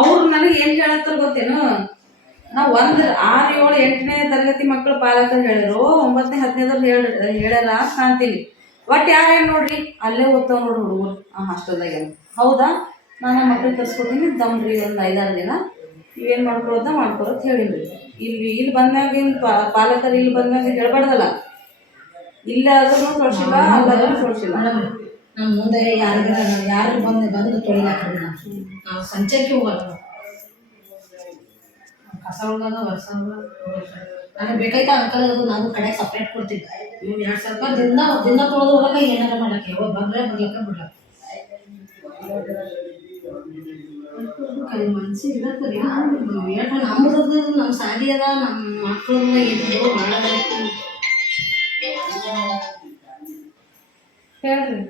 ಅವ್ರು ನನಗೆ ಏನ್ ಹೇಳತ್ತಾರ ಗೊತ್ತೇನು, ನಾವು 1, 6, 7, 8ನೇ ತರಗತಿ ಮಕ್ಕಳು ಪಾಲಕರು ಹೇಳಿದ್ರು, 9ನೇ 10ನೇದವ್ರು ಹೇಳ್ಯಾರ ಕಾಣ್ತೀನಿ. ಒಟ್ಟು ಯಾರು ನೋಡ್ರಿ ಅಲ್ಲೇ ಓದ್ತಾವ ನೋಡ್ರಿ ಹುಡುಗರು ಆ ಹಾಸ್ಟೆಲ್ದಾಗ. ಹೌದಾ, ನಾನು ಮಕ್ಳಿಗೆ ಕರ್ಸ್ಕೊತೀನಿ ದಮ್ರಿ ಒಂದು 5-6 ದಿನ ಇವೇನು ಮಾಡ್ಕೊಳೋದ ಮಾಡ್ಕೊಳತ್ ಹೇಳಿದ್ರಿ. ಇಲ್ಲಿ ಬಂದಾಗ ಪಾಲಕರು ಇಲ್ಲಿ ಬಂದಾಗ ಹೇಳ್ಬಾರ್ದಲ್ಲ, ಇಲ್ಲಾದ್ರೂ ತೊಳ್ಸಿಲ್ಲ ಅಲ್ಲಾದ್ರೂ ತೊಳ್ಸಿಲ್ಲ. ನಮ್ಮ ಮುಂದೆ ಯಾರು ಬಂದು ತೊಳಿಲಾಕ್ರಿ. ನಾವು ಸಂಚಕ್ಕೆ ಹೋಗಲ್ಲ, ಕಸ ಹೋಗೋದು ವರ್ಷ ನನಗೆ ಬೇಕಾಯ್ತಾ ಅಂಕಲ್, ಅದು ನಾವು ಕಡೆ ಸಪ್ರೇಟ್ ಕೊಡ್ತಿದ್ದೆ. ಇವ್ರು 2,000 ರೂಪಾಯಿ ದಿನ ತೊಳೆದು ಹೋಗಾಗ ಏನಾರ ಮಾಡಕ್ಕೆ ಹೋಗಿ ಬರ್ಲಕ್ಕ ಬಿಡ್ಲಕ್ಕ ಮನ್ಸಿ ಇರತ್ತರಿ. ನಮ್ಮದು ನಮ್ಮ ಸಾಲಿ ಅದ, ನಮ್ಮ ಮಕ್ಕಳು ಏನಿದ್ರು ಭಾಳ ಹೇಳ್ರಿ.